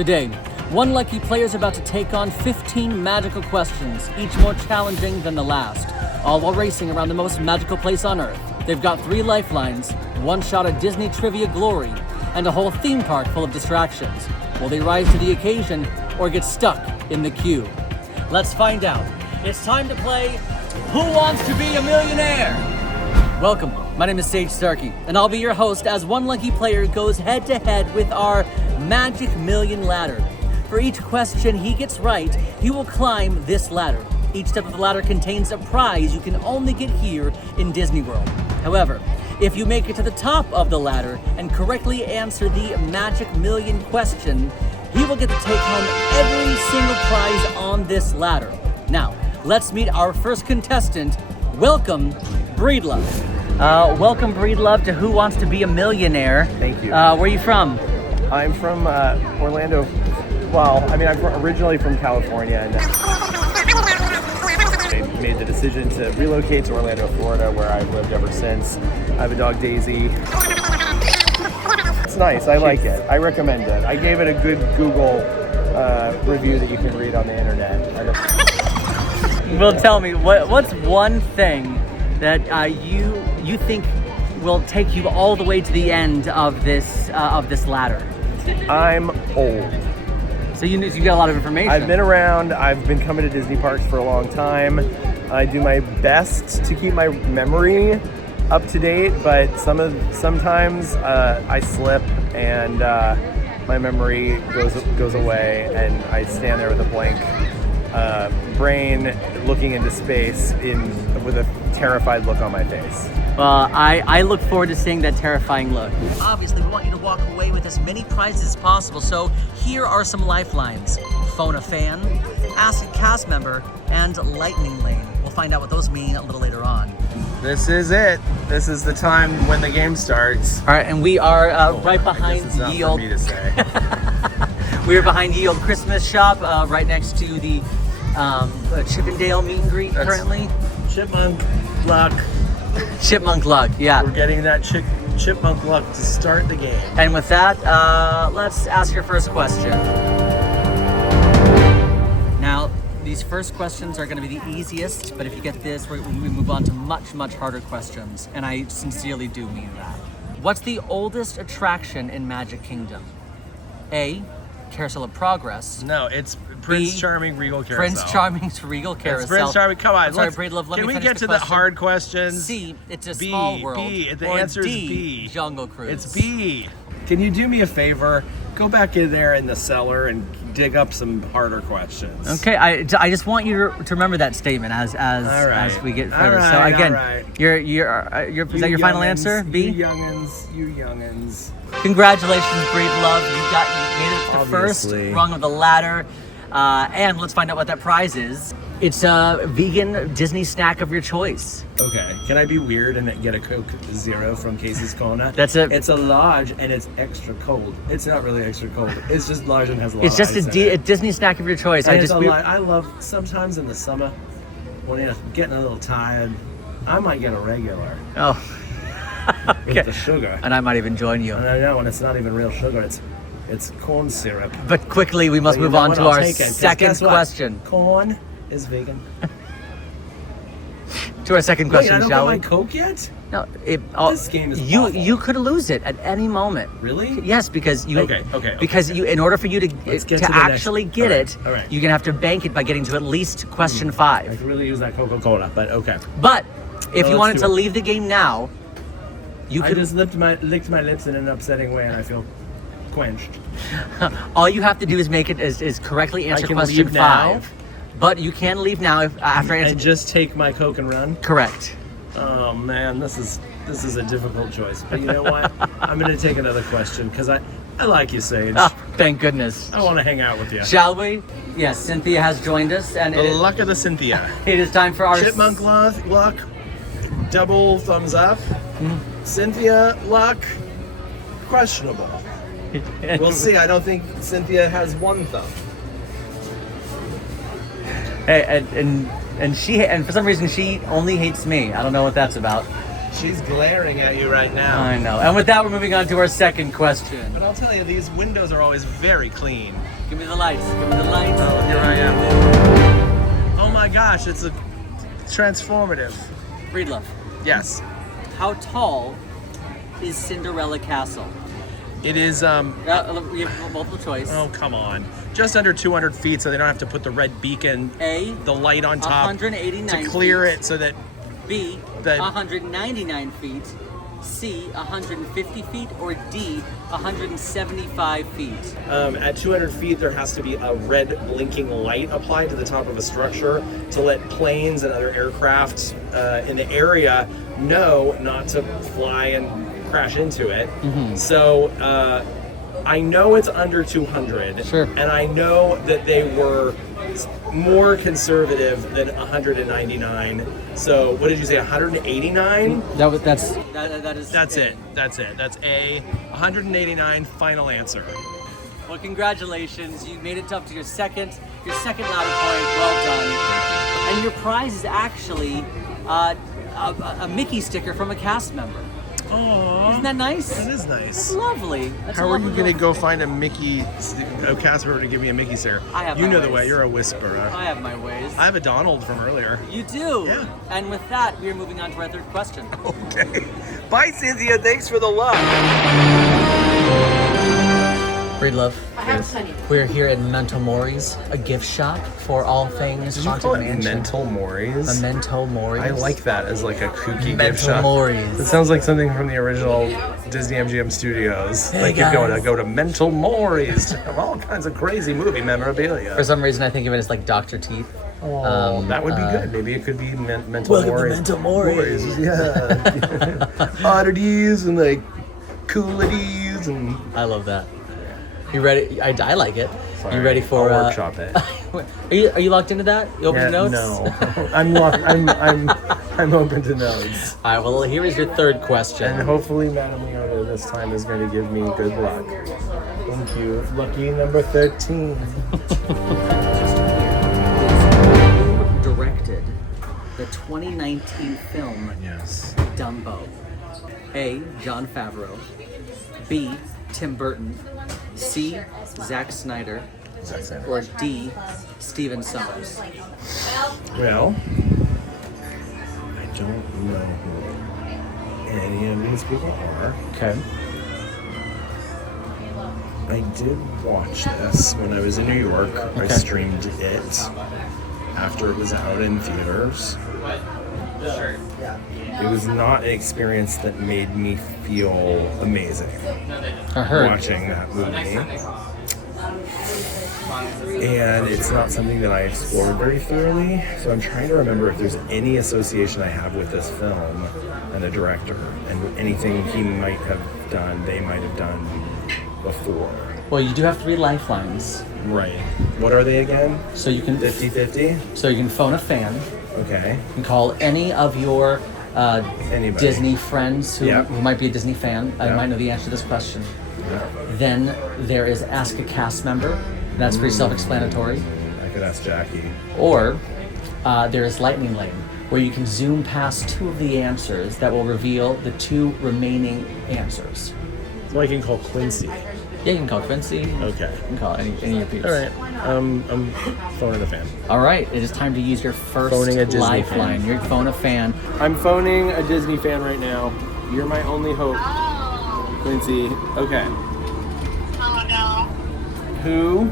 Today, one lucky player is about to take on 15 magical questions, each more challenging than the last, all while racing around the most magical place on Earth. They've got 3 lifelines, one shot at Disney trivia glory, and a whole theme park full of distractions. Will they rise to the occasion or get stuck in the queue? Let's find out. It's time to play Who Wants to Be a Millionaire? Welcome, my name is Sage Starkey, and I'll be your host as one lucky player goes head to head with our Magic Million Ladder. For each question he gets right, he will climb this ladder. Each step of the ladder contains a prize you can only get here in Disney World. However, if you make it to the top of the ladder and correctly answer the Magic Million question, he will get to take home every single prize on this ladder. Now, let's meet our first contestant. Welcome, Breedlove. Welcome, Breedlove, to Who Wants to Be a Millionaire. Thank you. Where are you from? I'm from Orlando. Well, I mean, I'm originally from California, and I made the decision to relocate to Orlando, Florida, where I've lived ever since. I have a dog, Daisy. It's nice. I like it. I recommend it. I gave it a good Google review that you can read on the internet. Well, tell me, what's one thing that you think will take you all the way to the end of this ladder? I'm old. So you got a lot of information. I've been around. I've been coming to Disney parks for a long time. I do my best to keep my memory up to date, but sometimes I slip and my memory goes away, and I stand there with a blank brain, looking into space with a terrified look on my face. Well, I look forward to seeing that terrifying look. Obviously, we want you to walk away with as many prizes as possible, so here are some lifelines. Phone a fan, ask a cast member, and lightning lane. We'll find out what those mean a little later on. This is it. This is the time when the game starts. All right, and we are right behind the old... for me to say. We are behind the old Christmas shop, right next to the Chippendale meet and greet currently. Chipmunk luck. Chipmunk luck, yeah. We're getting that chipmunk luck to start the game. And with that, let's ask your first question. Now, these first questions are going to be the easiest, but if you get this, we move on to much, much harder questions, and I sincerely do mean that. What's the oldest attraction in Magic Kingdom? A, Carousel of Progress. No, it's Prince Charming Regal Carousel. Prince Charming's Regal Carousel. It's Prince Charming. Come on. Sorry, Breedlove, let can me we finish get the to question. the hard questions? C, it's a small world. B. The or answer D, is B. Jungle Cruise. It's B. Can you do me a favor? Go back in there in the cellar and dig up some harder questions. Okay, I just want you to remember that statement as we get further. All right, so again, all right. Is that your final answer? B. You youngins. Congratulations, Breedlove. You made it to the first Obviously. rung of the ladder. And let's find out what that prize is. It's a vegan Disney snack of your choice. Okay, can I be weird and get a Coke Zero from Casey's Kona? It's a large and it's extra cold. It's not really extra cold. It's just large and has a lot It's of just ice in a it. Disney snack of your choice. And I love, sometimes in the summer, when you're getting a little tired, I might get a regular Oh. with the sugar. And I might even join you. And I know, and it's not even real sugar, it's corn syrup. But quickly, we must But you move know on what? to I'll our take it, 'cause second guess what? question. Corn is vegan. To our second question, Wait, I don't shall got we? my Coke yet? No, This game is you. awful. You could lose it at any moment. Really? Yes, because you. Okay. Because you, in order for you to Let's get to to the actually next- get all it, right, all right. you're gonna have to bank it by getting to at least question I 5. could really use that Coca-Cola, but okay. But if you let's wanted do to it. leave the game now, you I could. just licked my lips in an upsetting way, and I feel quenched. All you have to do is make it is correctly answer can question leave now? 5. But you can leave now after And answering. just take my Coke and run? Correct. Oh man, this is a difficult choice. But you know what? I'm gonna take another question because I like you, Sage. Oh, thank goodness. I want to hang out with you. Shall we? Yes, Cynthia has joined us, and The luck of the Cynthia. it is time for our Chipmunk luck, double thumbs up. Cynthia luck, questionable. We'll see. I don't think Cynthia has one thumb. Hey, and for some reason she only hates me. I don't know what that's about. She's glaring at you right now. I know. And with that, we're moving on to our second question. But I'll tell you, these windows are always very clean. Give me the lights. Give me the lights. Oh, here I am. Oh my gosh, it's a transformative. Breedlove, Yes. how tall is Cinderella Castle? It is, We have multiple choice. oh, come on. Just under 200 feet, so they don't have to put the red beacon, A, the light on top 189 to clear feet. it so that B, The- 199 feet. C, 150 feet. Or D, 175 feet. at 200 feet, there has to be a red blinking light applied to the top of a structure to let planes and other aircraft in the area know not to fly and crash into it. So I know it's under 200. Sure. And I know that they were more conservative than 199. So what did you say, 189? That is. That's it. That's it. That's A. 189. Final answer. Well, congratulations. You made it up to your second ladder point. Well done. And your prize is actually a Mickey sticker from a cast member. Aww. Isn't that nice? That is nice. That's lovely. That's How a are you lovely gonna little- go find a Casper to give me a Mickey sticker? I have You my know the ways. way. You're a whisperer. I have my ways. I have a Donald from earlier. You do? Yeah. And with that, we are moving on to our third question. Okay. Bye, Cynthia. Thanks for the luck. Breedlove, I have plenty. we're here at Memento Mori's, a gift shop for all things Did you Haunted call it Mansion. Mental Mori's? Memento Mori's. I like that as like a kooky gift Mental shop. Mori's. It sounds like something from the original Disney MGM studios. Hey, like you're going to guys. go to Mental Mori's to have all kinds of crazy movie memorabilia. For some reason, I think of it as like Dr. Teeth. Oh, that would be good. Maybe it could be Mental Welcome to Mori's. Mental Mori's. Yeah. Oddities and like coolities and. I love that. You ready? I like it. Sorry, You ready for I'll workshop it. Are you locked into that? You open your notes? No, I'm open to notes. All right. Well, here is your third question. And hopefully Madame Leona this time is going to give me good luck. Thank you. Lucky number 13. Who directed the 2019 film Yes. Dumbo? A. Jon Favreau. B. Tim Burton. C. Zack Snyder. Or D. Steven Sommers. Well, I don't know who any of these people are. Okay. I did watch this when I was in New York. I streamed it after it was out in theaters. It was not an experience that made me feel amazing I heard. watching that movie. And it's not something that I explored very thoroughly, so I'm trying to remember if there's any association I have with this film and the director and anything he might have done, they might have done before. Well, you do have 3 lifelines, Right. What are they again? so you can 50-50? phone a fan. Okay. You can call any of your Anybody. Disney friends who, Yep. who might be a Disney fan. I Yep. might know the answer to this question. Yeah. Then there is Ask a Cast Member. That's pretty self-explanatory. I could ask Jackie. Or there is Lightning Lane, where you can zoom past 2 of the answers that will reveal the 2 remaining answers. So I can call Quincy. Yeah, you can call Quincy. Okay. You can call any of your peers. All right. I'm phoning a fan. All right, it is time to use your first Phoning a Disney lifeline. fan. You're phone a fan. I'm phoning a Disney fan right now. You're my only hope, Quincy. Okay. Oh no. Who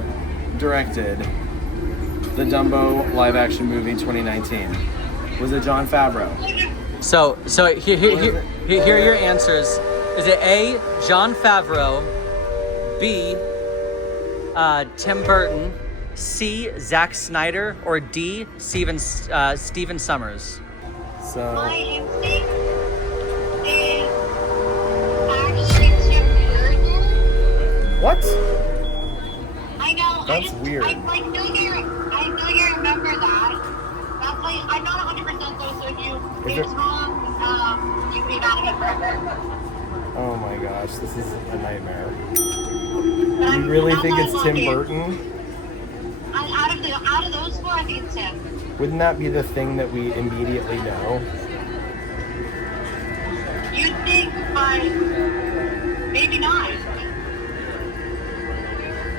directed the Dumbo live-action movie 2019? Was it Jon Favreau? So here are your answers. Is it A, Jon Favreau, B, Tim Burton, C, Zack Snyder, or D, Steven Sommers? So My instinct is actually Tim Burton. what? I know. That's weird. I know you remember that. That's like I'm not 100% though. So if you Is get it- wrong, you can be mad at it forever. Oh my gosh, this is a nightmare. But You really I'm think not it's Tim lucky. Burton? Out of those 4, I think it's Tim. Wouldn't that be the thing that we immediately know? but maybe not.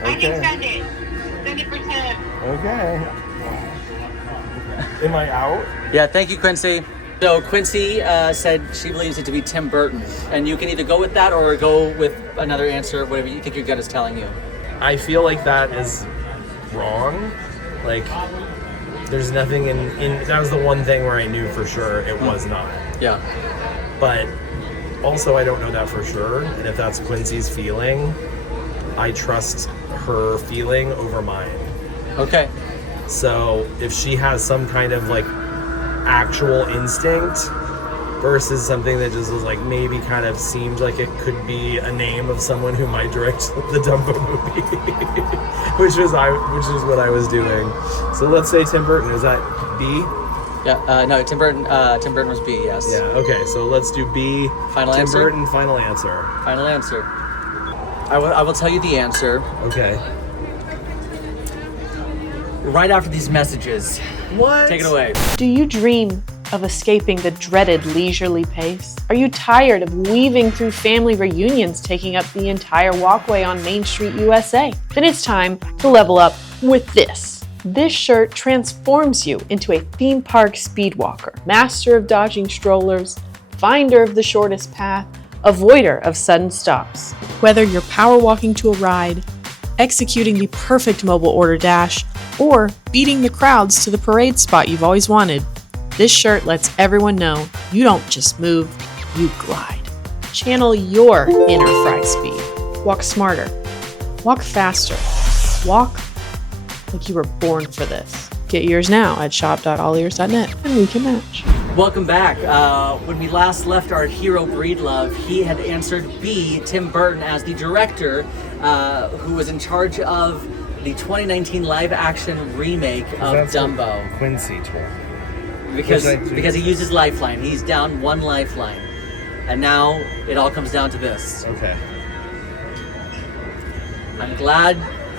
I think send it. Send it for Tim. Okay. Am I out? Yeah, thank you, Quincy. So Quincy said she believes it to be Tim Burton, and you can either go with that or go with another answer, whatever you think your gut is telling you. I feel like that is wrong. Like, there's nothing in that was the one thing where I knew for sure it was not. Yeah. But also, I don't know that for sure. And if that's Quincy's feeling, I trust her feeling over mine. Okay. So if she has some kind of like actual instinct versus something that just was like maybe kind of seemed like it could be a name of someone who might direct the Dumbo movie, which is what I was doing. So let's say Tim Burton. Is that B? Yeah. No, Tim Burton. Tim Burton was B. Yes. Yeah. Okay. So let's do B. Final Tim answer? Burton. Final answer. Final answer. I will tell you the answer Okay. right after these messages. What? Take it away. Do you dream of escaping the dreaded leisurely pace? Are you tired of weaving through family reunions taking up the entire walkway on Main Street, USA? Then it's time to level up with this. This shirt transforms you into a theme park speedwalker, master of dodging strollers, finder of the shortest path, avoider of sudden stops. Whether you're power walking to a ride, executing the perfect mobile order dash, or beating the crowds to the parade spot you've always wanted, this shirt lets everyone know you don't just move, you glide. Channel your inner fry speed. Walk smarter. Walk faster. Walk like you were born for this. Get yours now at shop.AllEars.net and we can match. Welcome back. When we last left our hero Breedlove, he had answered B, Tim Burton, as the director who was in charge of the 2019 live-action remake of That's what Dumbo. Quincy told me. Because he uses lifeline. He's down one lifeline. And now it all comes down to this. Okay. I'm glad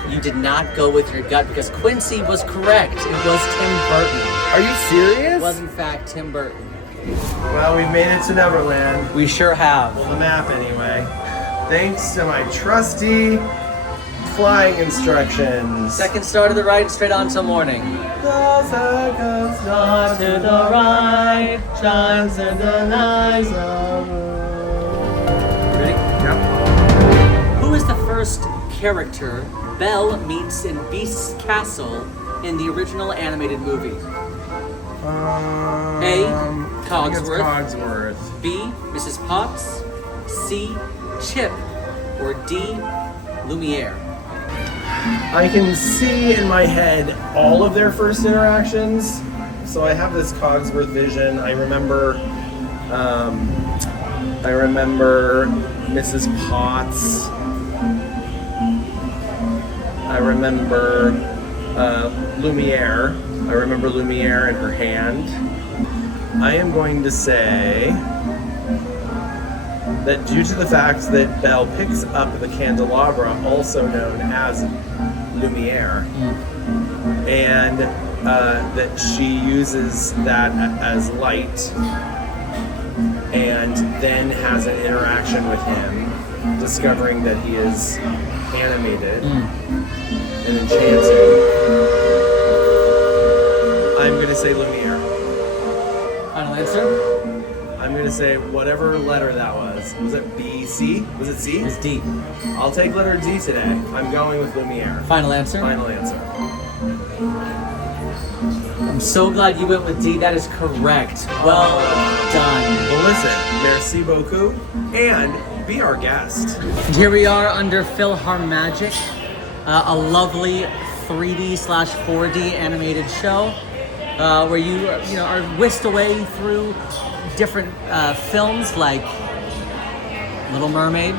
you did not go with your gut because Quincy was correct. It was Tim Burton. Are you serious? It was in fact Tim Burton. Well, we've made it to Neverland. We sure have. The map, anyway. Thanks to my trusty flying instructions. Second star to the right, straight on till morning. The second star to the right shines in the night of Ready? Yep. Who is the first character Belle meets in Beast's Castle in the original animated movie? A. I think it's Cogsworth. Cogsworth. B. Mrs. Potts. C. Chip. Or D. Lumiere. I can see in my head all of their first interactions, so I have this Cogsworth vision. I remember Mrs. Potts. I remember Lumiere. I remember Lumiere in her hand. I am going to say that due to the fact that Belle picks up the candelabra, also known as Lumiere, and that she uses that as light and then has an interaction with him, discovering that he is animated and enchanted. I'm going to say Lumiere. Final answer? I'm going to say whatever letter that was. Was it B, C? Was it C? It's D. I'll take letter D today. I'm going with Lumiere. Final answer? Final answer. I'm so glad you went with D. That is correct. Well done. Well, listen, merci beaucoup, and be our guest. And here we are under PhilharMagic, a lovely 3D/4D animated show where you are whisked away through different films like Little Mermaid,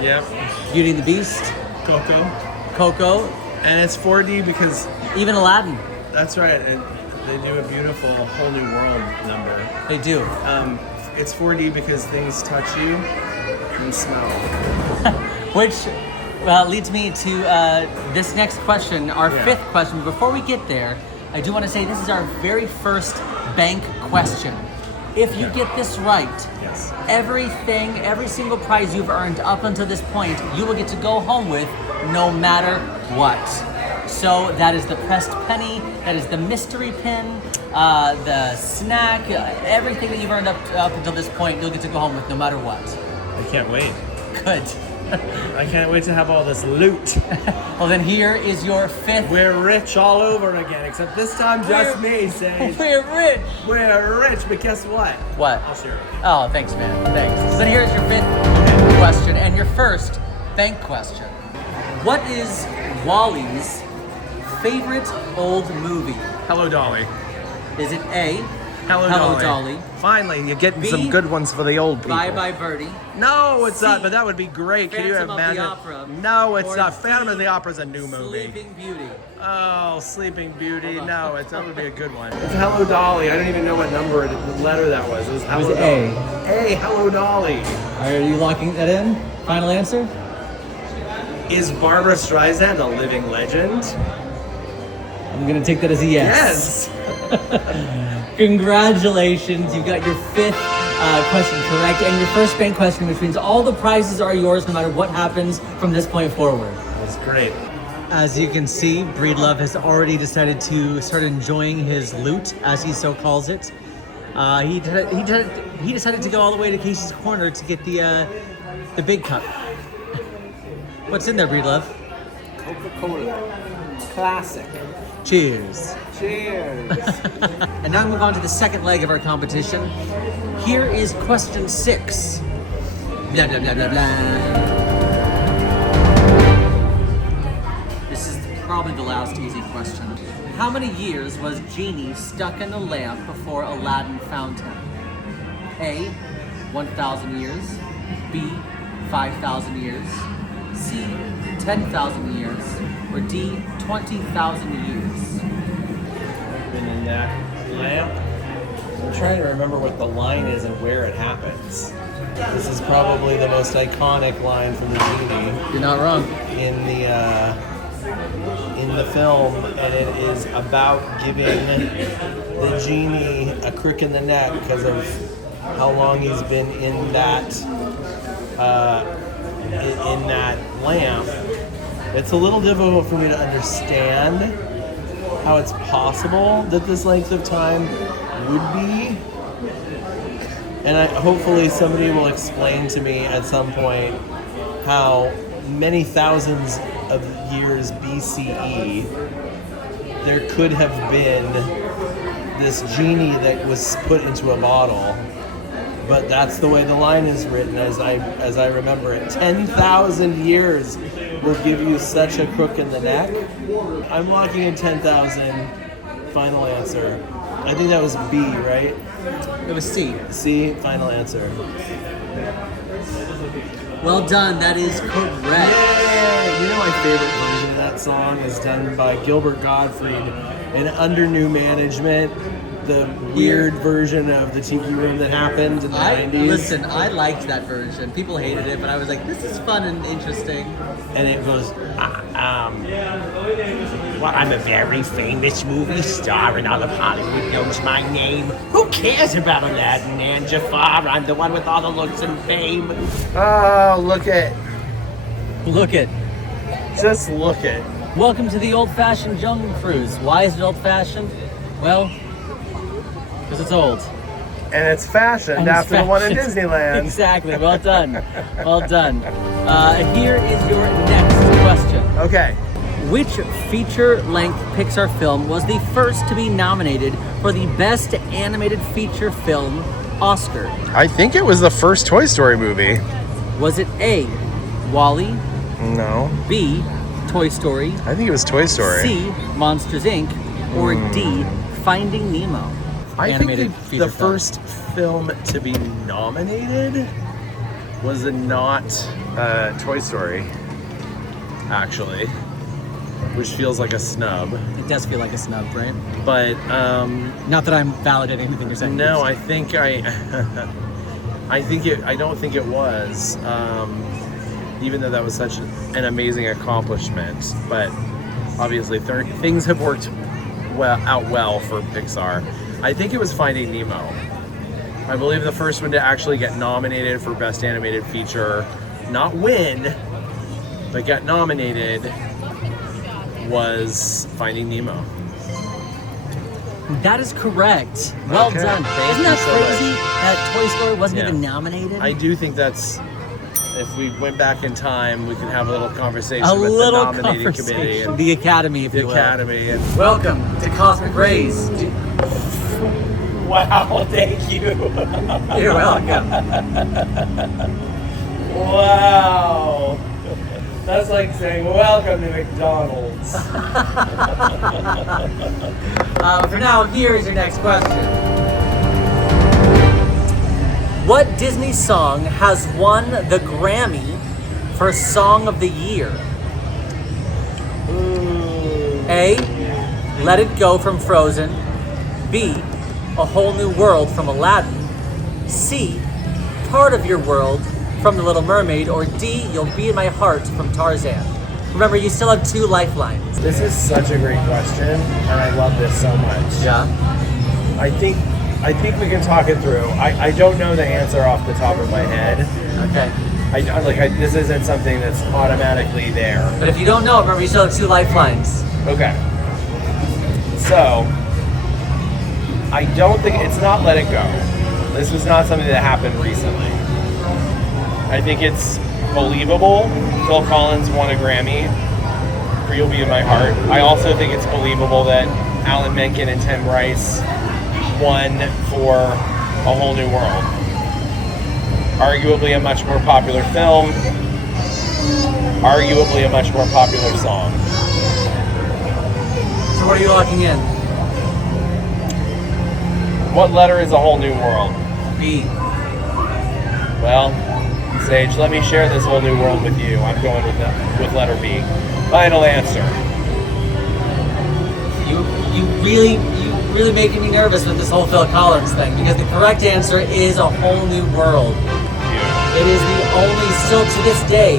Yep. Beauty and the Beast, Coco, And it's 4D because even Aladdin. that's right, and they do a beautiful whole new world number. They do. It's 4D because things touch you and smell. Which leads me to this next question, our fifth question. Before we get there, I do want to say this is our very first bank question. If you get this right, Yes. everything, every single prize you've earned up until this point, you will get to go home with no matter what. So that is the pressed penny, that is the mystery pin, the snack, everything that you've earned up until this point, you'll get to go home with no matter what. I can't wait. Good. I can't wait to have all this loot. Well, then here is your fifth. We're rich all over again, except this time just me, Sage. We're rich. We're rich, but guess what? What? I'll share it. Oh, thanks, man. Thanks. So here's your fifth question and your first bank question. What is Wally's favorite old movie? Hello, Dolly. Is it A, Hello, Dolly? Finally, you're getting B, some good ones for the old people. Bye Bye Birdie? No, it's C, not, but that would be great. Can you Phantom of the imagine? Opera. No, it's Or not. Phantom D, of the Opera's a new movie. Sleeping Beauty. Oh, Sleeping Beauty. Hold on. No, that would be a good one. It's Hello, Dolly. I don't even know what number, letter that was. It was Hello, was Dolly. A. A, Hello, Dolly. Are you locking that in? Final answer? Is Barbara Streisand a living legend? I'm gonna take that as a yes. Congratulations, you got your fifth question correct and your first bank question, which means all the prizes are yours no matter what happens from this point forward. That's great. As you can see, Breedlove has already decided to start enjoying his loot, as he so calls it. He decided to go all the way to Casey's corner to get the big cup. What's in there, Breedlove? Coca-Cola. Classic. Cheers. Cheers. And now we move on to the second leg of our competition. Here is question 6. Blah, blah, blah, blah, blah. This is probably the last easy question. How many years was Genie stuck in the lamp before Aladdin found him? A, 1,000 years. B, 5,000 years. C, 10,000 years. Or D, 20,000 years. Been in that lamp. I'm trying to remember what the line is and where it happens. This is probably the most iconic line from the Genie You're not wrong. in the film, and it is about giving the Genie a crick in the neck because of how long he's been in that in that lamp. It's a little difficult for me to understand how it's possible that this length of time would be. And hopefully somebody will explain to me at some point how many thousands of years BCE there could have been this Genie that was put into a bottle. But that's the way the line is written, as I remember it. 10,000 years will give you such a crook in the neck. I'm locking in 10,000. Final answer. I think that was B, right? It was C. C, final answer. Well done, that is correct. Yeah, you know my favorite version of that song is done by Gilbert Gottfried and under new management. The weird version of the Tiki Room that happened in the 90s. Listen, I liked that version. People hated it, but I was like, this is fun and interesting. And it goes, well, I'm a very famous movie star and all of Hollywood knows my name. Who cares about Aladdin and Jafar? I'm the one with all the looks and fame. Oh, look it. Look it. Just look it. Welcome to the old-fashioned Jungle Cruise. Why is it old-fashioned? Well, because it's old. And it's fashioned after the one in Disneyland. Exactly. Well done. Well done. Here is your next question. Okay. Which feature-length Pixar film was the first to be nominated for the Best Animated Feature Film Oscar? I think it was the first Toy Story movie. Was it A, WALL-E, No. B, Toy Story, I think it was Toy Story. C, Monsters Inc., or D, Finding Nemo? I Animated think feature the film. first film to be nominated was not Toy Story. actually, which feels like a snub. It does feel like a snub, right? But Not that I'm validating anything you're saying. no, I think I don't think it was. Even though that was such an amazing accomplishment, but obviously things have worked well for Pixar. I think it was Finding Nemo. I believe the first one to actually get nominated for Best Animated Feature, not win, but get nominated, was Finding Nemo. That is correct. Well Okay. done. Thank Isn't you that so much. crazy that Toy Story wasn't Yeah. even nominated? I do think that's, if we went back in time, we could have a little conversation A with little the nominating committee conversation. and The Academy, if the you will. Academy. And Welcome to Cosmic Rays. Wow, thank you. You're welcome. Wow. That's like saying, welcome to McDonald's. For now, here is your next question. What Disney song has won the Grammy for Song of the Year? A. Let It Go from Frozen. B. A Whole New World from Aladdin. C. Part of Your World from The Little Mermaid. Or D. You'll Be in My Heart from Tarzan. Remember, you still have 2 lifelines. this is such a great question, and I love this so much. Yeah. I think we can talk it through. I don't know the answer off the top of my head. Okay. This isn't something that's automatically there. But if you don't know, remember, you still have 2 lifelines. Okay. So, I don't think it's not Let It Go. This was not something that happened recently. I think it's believable. Phil Collins won a Grammy for You'll Be in My Heart. I also think it's believable that Alan Menken and Tim Rice won for A Whole New World. Arguably a much more popular film. Arguably a much more popular song. So what are you locking in? What letter is A Whole New World? B. Well, Sage, let me share this whole new world with you. I'm going with letter B. Final answer. You really making me nervous with this whole Phil Collins thing, because the correct answer is A Whole New World. It is the only, still to this day,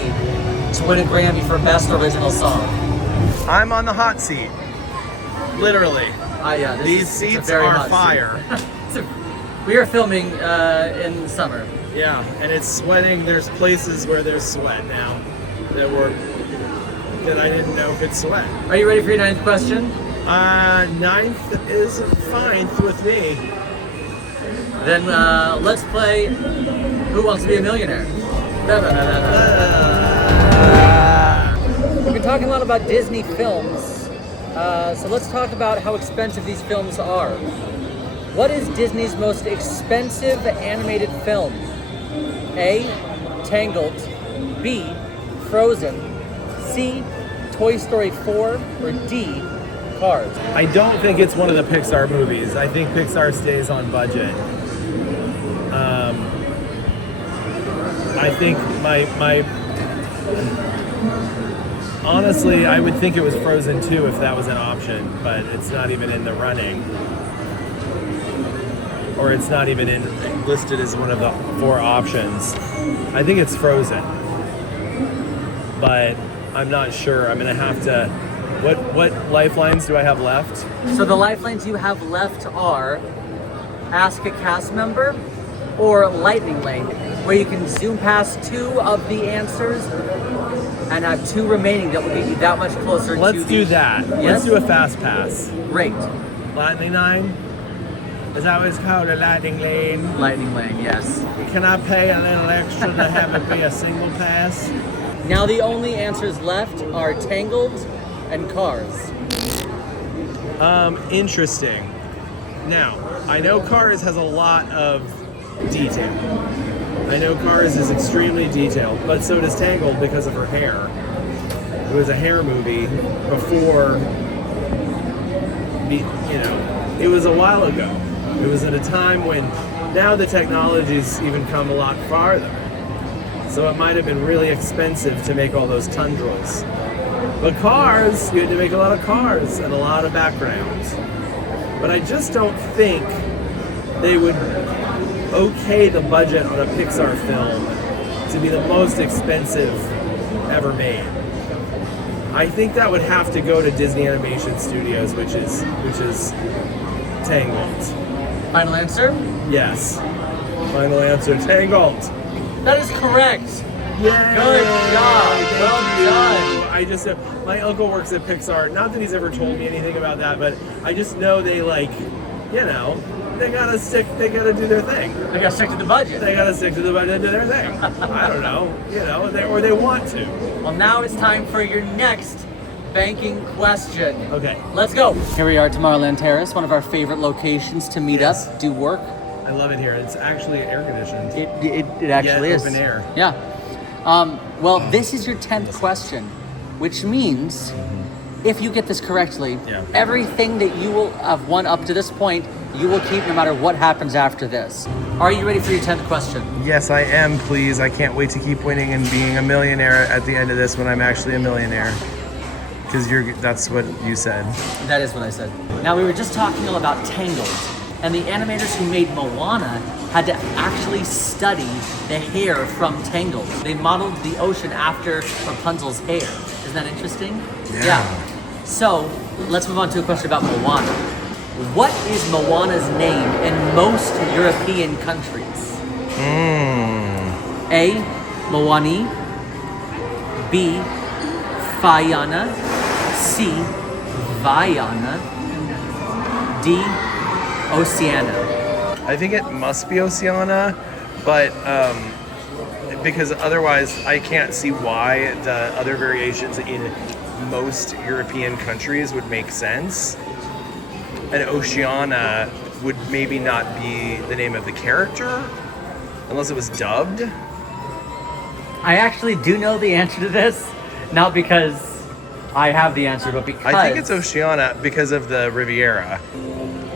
to win a Grammy for Best Original Song. I'm on the hot seat. Literally. Yeah, this These is- it's a seats very are hot seat. fire. We are filming in summer. Yeah, and it's sweating. There's places where there's sweat now that I didn't know could sweat. Are you ready for your 9th question? 9th is fine with me. Then let's play Who Wants to Be a Millionaire? We've been talking a lot about Disney films, so let's talk about how expensive these films are. What is Disney's most expensive animated film? A. Tangled. B. Frozen. C. Toy Story 4. Or D. Cars. I don't think it's one of the Pixar movies. I think Pixar stays on budget. I think my honestly, I would think it was Frozen 2 if that was an option, but it's not even in the running. Or it's not even listed as one of the 4 options. I think it's Frozen. But I'm not sure. I'm gonna have to. What lifelines do I have left? So the lifelines you have left are Ask a Cast Member or Lightning Lane, where you can zoom past 2 of the answers and have 2 remaining that will get you that much closer to Let's the... do that. Yes? Let's do a fast pass. Great. Lightning Lane? Is that what it's called, a lightning lane? Lightning Lane, yes. Can I pay a little extra to have it be a single pass? Now the only answers left are Tangled and Cars. Interesting. Now, I know Cars has a lot of detail. I know Cars is extremely detailed, but so does Tangled because of her hair. It was a hair movie before, it was a while ago. It was at a time when now the technology's even come a lot farther. So it might have been really expensive to make all those tundrals. But Cars, you had to make a lot of cars and a lot of backgrounds. But I just don't think they would okay the budget on a Pixar film to be the most expensive ever made. I think that would have to go to Disney Animation Studios, which is Tangled. Final answer? Yes. Final answer, Tangled. That is correct. Yay! Good job. Well done. I just, my uncle works at Pixar. Not that he's ever told me anything about that, but I just know they they gotta do their thing. They gotta stick to the budget. They gotta stick to the budget, do their thing. I don't know, or they want to. Well, now it's time for your next banking question. Okay. Let's go. Here we are at Tomorrowland Terrace, one of our favorite locations to meet Yes. up, do work. I love it here. It's actually air conditioned. It actually Yeah, is. open air. Yeah. Well, this is your 10th question, which means if you get this correctly, Yeah. everything that you will have won up to this point, you will keep no matter what happens after this. Are you ready for your 10th question? Yes, I am, please. I can't wait to keep winning and being a millionaire at the end of this when I'm actually a millionaire. Because that's what you said. That is what I said. Now, we were just talking all about Tangled, and the animators who made Moana had to actually study the hair from Tangled. They modeled the ocean after Rapunzel's hair. Isn't that interesting? Yeah. So, let's move on to a question about Moana. What is Moana's name in most European countries? A. Moani. B. Fayana. C. Vaiana. D. Oceana. I think it must be Oceana, but because otherwise I can't see why the other variations in most European countries would make sense. And Oceana would maybe not be the name of the character, unless it was dubbed. I actually do know the answer to this, not because I have the answer, but because I think it's Oceana because of the Riviera.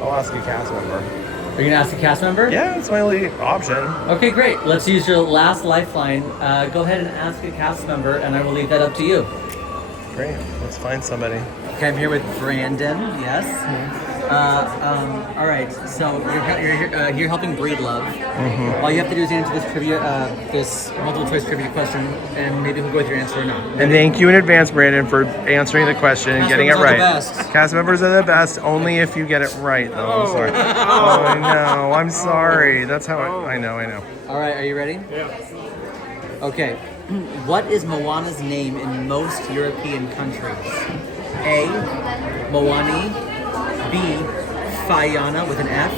I'll ask a cast member. Are you gonna ask a cast member? Yeah, that's my only option. Okay, great. Let's use your last lifeline. Go ahead and ask a cast member, and I will leave that up to you. Great, let's find somebody. Okay, I'm here with Brandon. Yes. All right. So you're helping breed love. All you have to do is answer this trivia, this multiple choice trivia question, and maybe we'll go with your answer or not. And thank you in advance, Brandon, for answering the question and Cast getting it members are right. the best. Cast members are the best, only if you get it right, though. I'm sorry. Oh, I know. I'm sorry. That's how I know. All right. Are you ready? Yeah. Okay. What is Moana's name in most European countries? A. Moani. B. Fayana with an F.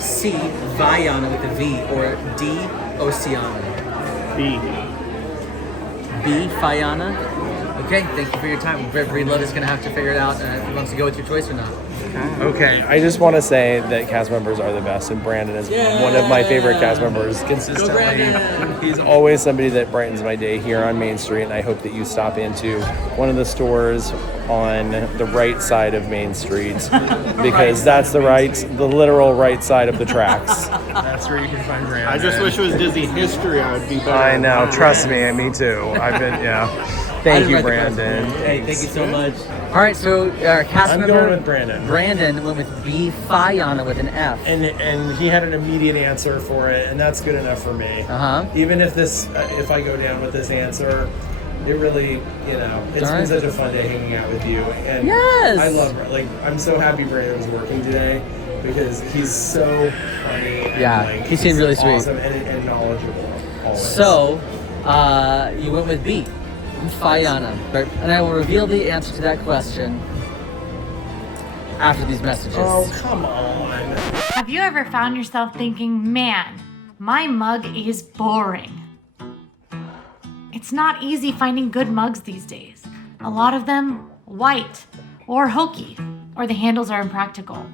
C. Vaiana with a V. Or D. Oceana. B. B. Fayana. Okay, thank you for your time. Breedlove is going to have to figure it out if he wants to go with your choice or not. Okay, I just want to say that cast members are the best, and Brandon is one of my favorite cast members. Consistently, Brandon! He's always somebody that brightens my day here on Main Street, and I hope that you stop into one of the stores on the right side of Main Street, because that's the literal right side of the tracks. That's where you can find Brandon. I just wish it was Disney history. I would be better. I know, trust me, me too. I've been, Thank you, Brandon. Hey, thank you so much. All right, so our cast I'm member going with Brandon. Brandon went with B. Fayana with an F. And he had an immediate answer for it, and that's good enough for me. Even if if I go down with this answer, it really, it's been such a fun day hanging out with you. And Yes! I love, I'm so happy Brandon was working today because he's so funny. And, Yeah, he seemed really sweet. Awesome and knowledgeable. Always. So, you went with B. Fayana. And I will reveal the answer to that question after these messages. Oh, come on. Have you ever found yourself thinking, man, my mug is boring? It's not easy finding good mugs these days. A lot of them white or hokey, or the handles are impractical.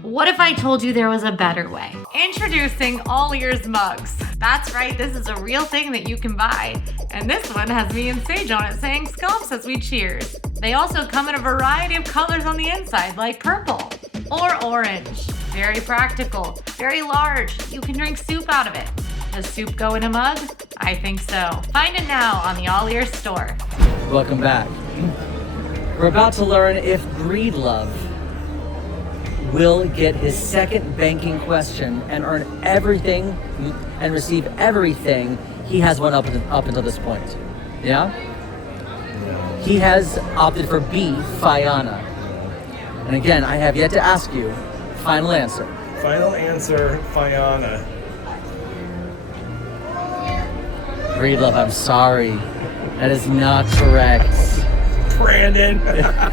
What if I told you there was a better way? Introducing AllEars mugs. That's right, this is a real thing that you can buy. And this one has me and Sage on it saying scalps as we cheers. They also come in a variety of colors on the inside, like purple or orange. Very practical, very large. You can drink soup out of it. Does soup go in a mug? I think so. Find it now on the AllEars store. Welcome back. We're about to learn if Breedlove will get his second banking question and earn everything and receive everything he has won up until this point. Yeah? He has opted for B, Fayana. And again, I have yet to ask you, final answer. Final answer, Fayana. Breedlove, I'm sorry. That is not correct. Brandon.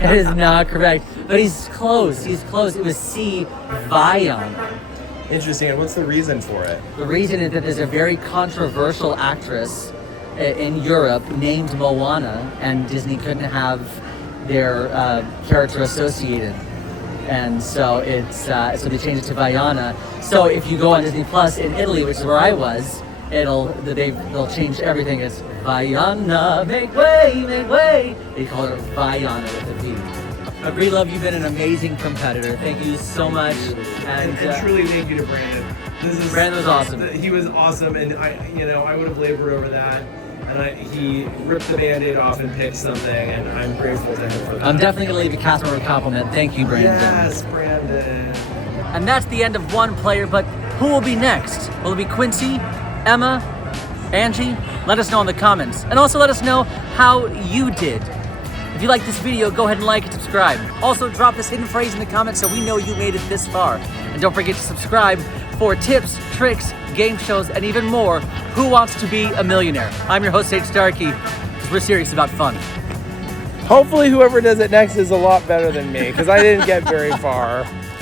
It is not correct. But he's close. He's close. It was C, Vion. Interesting. And what's the reason for it? The reason is that there's a very controversial actress in Europe named Moana, and Disney couldn't have their character associated. And so so they changed it to Vaiana. So if you go on Disney Plus in Italy, which is where I was, they'll change everything. It's Vaiana, make way, make way. They call it Vaiana with a V. Breedlove, you've been an amazing competitor. Thank you so much. And truly thank you to Brandon. Brandon was awesome. He was awesome, and I would have labored over that. And he ripped the Band-Aid off and picked something, and I'm grateful to him for that. I'm definitely going to leave a cast member a compliment. Thank you, Brandon. Yes, Brandon. And that's the end of one player, but who will be next? Will it be Quincy, Emma, Angie? Let us know in the comments. And also let us know how you did. If you like this video, go ahead and like and subscribe. Also, drop this hidden phrase in the comments so we know you made it this far. And don't forget to subscribe for tips, tricks, game shows, and even more. Who Wants to Be a Millionaire? I'm your host, Sage Starkey, because we're serious about fun. Hopefully whoever does it next is a lot better than me, because I didn't get very far.